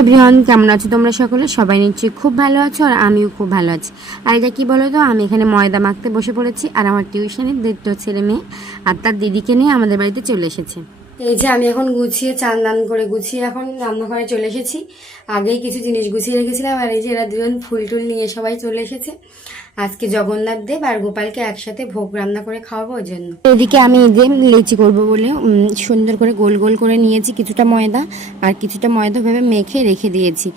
Everyone, কেমন আছো তোমরা সকলে? সবাই নিশ্চয়ই খুব ভালো আছো আর আমিও খুব ভালো আছি। আর এটা কী বলো তো আমি এখানে ময়দা মাখতে বসে পড়েছি আর আমার টিউশনের দুটো ছেলে মেয়ে আর তার দিদিকে নিয়ে আমাদের বাড়িতে চলে এসেছে। এই যে আমি এখন গুছিয়ে চান দান করে গুছিয়ে এখন রান্নাঘরে চলে এসেছি। আগেই কিছু জিনিস গুছিয়ে রেখেছিলাম আর এই যে এরা দুজন ফুল টুল নিয়ে সবাই চলে এসেছে। আজকে জগন্নাথ দেব আর গোপালকে একসাথে ভোগ রান্না করে খাওয়াবো ওই জন্য। এদিকে আমি এই যে লেচি করব বলে উম, সুন্দর করে গোল গোল করে নিয়েছি কিছুটা ময়দা আর কিছুটা ময়দা ভেবে মেখে রেখে দিয়েছি।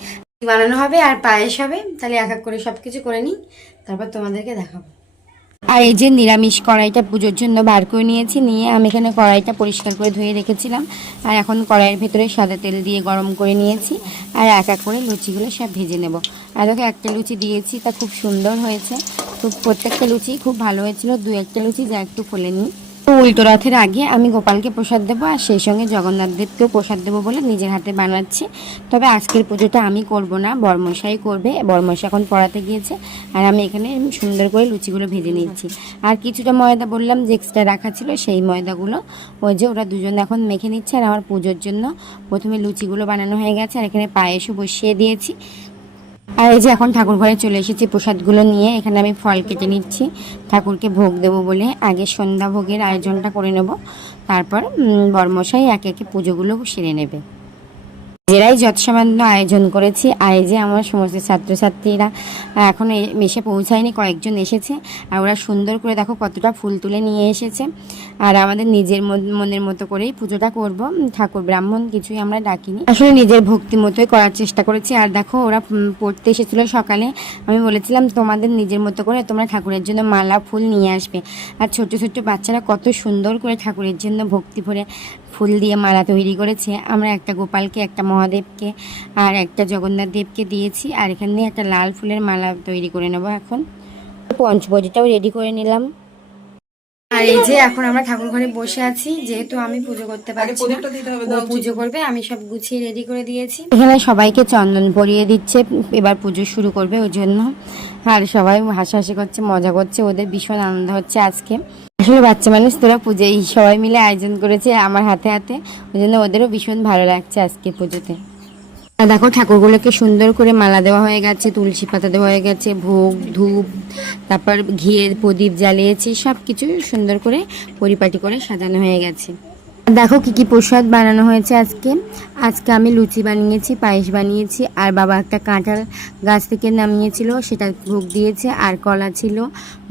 বানানো হবে আর পায়েস হবে তাহলে এক এক করে সব কিছু করে নিই তারপর তোমাদেরকে দেখাবো। আর এই যে নিরামিষ কড়াইটা পুজোর জন্য বার করে নিয়েছি, নিয়ে আমি এখানে কড়াইটা পরিষ্কার করে ধুয়ে রেখেছিলাম। আর এখন কড়াইয়ের ভেতরে সাদা তেল দিয়ে গরম করে নিয়েছি। আর এক এক করে লুচিগুলো সব ভেজে নেব। আর দেখো, একটা লুচি দিয়েছি, তা খুব সুন্দর হয়েছে। তো প্রত্যেকটা লুচি খুব ভালো হয়েছিল। দু একটা লুচি যা একটু ফোলেনি তো উল্টো রথের আগে আমি গোপালকে প্রসাদ দেবো আর সেই সঙ্গে জগন্নাথ দেবকেও প্রসাদ দেবো বলে নিজের হাতে বানাচ্ছি। তবে আজকের পুজোটা আমি করব না, বর্মশাই করবে। বর্মশাই এখন পড়াতে গিয়েছে আর আমি এখানে সুন্দর করে লুচিগুলো ভেজে নিচ্ছি। আর কিছুটা ময়দা বললাম যে এক্সট্রা রাখা ছিল সেই ময়দাগুলো। ওই যে ওরা দুজন এখন মেখে নিচ্ছে আর আমার পুজোর জন্য প্রথমে লুচিগুলো বানানো হয়ে গেছে আর এখানে পায়েসও বসিয়ে দিয়েছি। আর এই যে এখন ঠাকুর ঘরে চলে এসেছি, প্রসাদগুলো নিয়ে, এখানে আমি ফল কেটে নিচ্ছি। ঠাকুরকে ভোগ দেব বলে আগে সন্ধ্যা ভোগের আয়োজনটা করে নেব। তারপর বরমশাই একে একে পুজোগুলো সেরে নেবে। নিজেরাই যৎসামান্য আয়োজন করেছি। যে আমার সমস্ত ছাত্রছাত্রীরা এখন এসে পৌঁছায়নি, কয়েকজন এসেছে। আর ওরা সুন্দর করে দেখো কতটা ফুল তুলে নিয়ে এসেছে। আর আমাদের নিজের মন- মনের মতো করেই পুজোটা করব। ঠাকুর ব্রাহ্মণ কিছুই আমরা ডাকিনি। আসলে নিজের ভক্তি মতোই করার চেষ্টা করেছি। আর দেখো ওরা পড়তে এসেছিল সকালে। আমি বলেছিলাম, তোমাদের নিজের মতো করে তোমরা ঠাকুরের জন্য মালা, ফুল নিয়ে আসবে। আর ছোট ছোট বাচ্চারা কত সুন্দর করে ঠাকুরের জন্য ভক্তি ভরে ফুল দিয়ে মালা তৈরি করেছে। আমরা একটা গোপালকে একটা মহাদেবকে আর একটা জগন্নাথ দেবকে দিয়েছি আর এখানে একটা লাল ফুলের মালা তৈরি করে নেব এখন। পঞ্চবটিটাও রেডি করে নিলাম। আর এই যে এখন আমরা ঠাকুর ঘরে বসে আছি যেহেতু আমি পুজো করতে পারছি পুজো করবে আমি সব গুছিয়ে রেডি করে দিয়েছি। এখানে সবাইকে চন্দন পরিয়ে দিচ্ছে এবার পুজো শুরু করবে ওই জন্য। আর সবাই হাসাহাসি করছে মজা করছে ওদের ভীষণ আনন্দ হচ্ছে আজকে। আসলে বাচ্চা মানুষ, তোরা পুজোয় সবাই মিলে আয়োজন করেছে আমার হাতে হাতে। ওই জন্য ওদেরও ভীষণ ভালো লাগছে আজকে পুজোতে। দেখো ঠাকুরগুলোকে সুন্দর করে মালা দেওয়া হয়ে গেছে, তুলসী পাতা দেওয়া হয়ে গেছে, ভোগ, ধূপ, তারপর ঘিয়ের প্রদীপ জ্বালিয়েছি সব কিছু সুন্দর করে পরিপাটি করে সাজানো হয়ে গেছে। দেখো কি কি প্রসাদ বানানো হয়েছে আজকে। আজকে আমি লুচি বানিয়েছি, পায়েস বানিয়েছি, আর বাবা একটা কাঁঠাল গাছ থেকে নামিয়েছিল, সেটা ভোগ দিয়েছে, আর কলা ছিল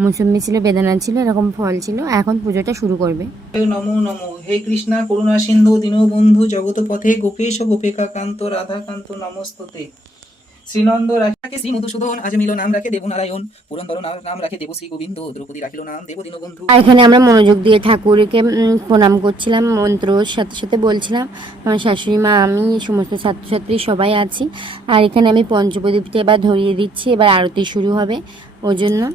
মুসম্বি ছিল, বেদানা ছিল, এরকম ফল ছিল। এখন পুজোটা শুরু করবে। নমো নমো। হে কৃষ্ণা, করুণা সিন্ধু, দীনবন্ধু, জগৎপথে গোপেশ গোপিকা কান্ত রাধাকান্ত, নমস্ততে। শ্রীনন্দ রাখাকে শ্রী মধুসূদন আজ মিল নাম রাখে দেব নারায়ণ। পুরন্দর নাম- রাখে দেব শ্রী গোবিন্দ, দ্রৌপদী রাখিল নাম দেব দীনবন্ধু। এখানে আমরা মনোযোগ দিয়ে ঠাকুরকে প্রণাম করছিলাম মন্ত্রর সাথে সাথে বলছিলাম, আমার শাশুড়ি মা, আমি সমস্ত ছাত্রছাত্রী সবাই আছি। আর এখানে আমি পঞ্চপ্রদীপটা এবার ধরিয়ে দিচ্ছি, এবার আরতি শুরু হবে। ওই জন্য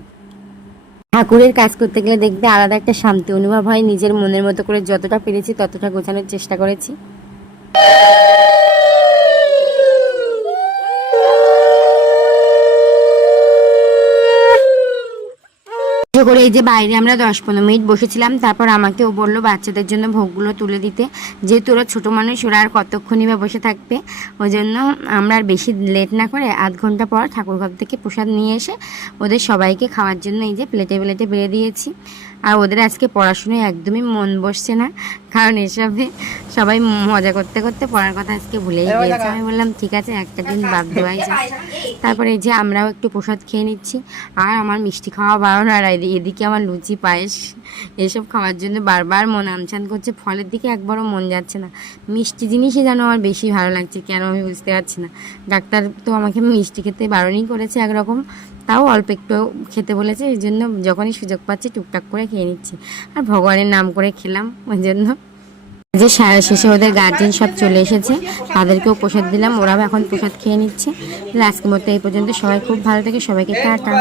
ঠাকুরের কাজ করতে গেলে দেখবে আলাদা একটা শান্তি অনুভব হয়। নিজের মনের মতো করে যতটা পেরেছি ততটা গোছানোর চেষ্টা করেছি। করে এই যে বাইরে আমরা দশ পনেরো মিনিট বসেছিলাম, তারপর আমাকে ও বলল বাচ্চাদের জন্য ভোগগুলো তুলে দিতে। যেহেতু ওরা ছোটো মানুষ, ওরা আর কতক্ষণই বা বসে থাকবে? ওই জন্য আমরা আর বেশি লেট না করে আধ ঘণ্টা পর ঠাকুরঘর থেকে প্রসাদ নিয়ে এসে ওদের সবাইকে খাওয়ার জন্য এই যে প্লেটে প্লেটে বেড়ে দিয়েছি। আর ওদের আজকে পড়াশুনোয় একদমই মন বসছে না। কারণ এসবে সবাই মজা করতে করতে পড়ার কথা আজকে ভুলেই গিয়েছে। আমি বললাম ঠিক আছে একটা দিন বাদ দেওয়াই যায় তারপরে এই যে আমরাও একটু প্রসাদ খেয়ে নিচ্ছি। আর আমার মিষ্টি খাওয়া বারণ আর এদি- এদিকে আমার লুচি পায়েস এসব খাওয়ার জন্য বারবার মন আমচান করছে। ফলের দিকে একবারও মন যাচ্ছে না। মিষ্টি জিনিসই যেন আমার বেশি ভালো লাগছে, কেন আমি বুঝতে পারছি না। ডাক্তার তো আমাকে মিষ্টি খেতে বারণই করেছে একরকম। তাও অল্প একটু খেতে বলেছে, এই জন্য যখনই সুযোগ পাচ্ছি টুকটাক করে খেয়ে নিচ্ছি। আর ভগবানের নাম করে খেলাম, ওই জন্য। যে শেষে ওদের গার্জেন সব চলে এসেছে, তাদেরকেও প্রসাদ দিলাম, ওরাও এখন প্রসাদ খেয়ে নিচ্ছে। আজকের মতো এই পর্যন্ত, সবাই খুব ভালো থাকে, সবাইকে টাটা।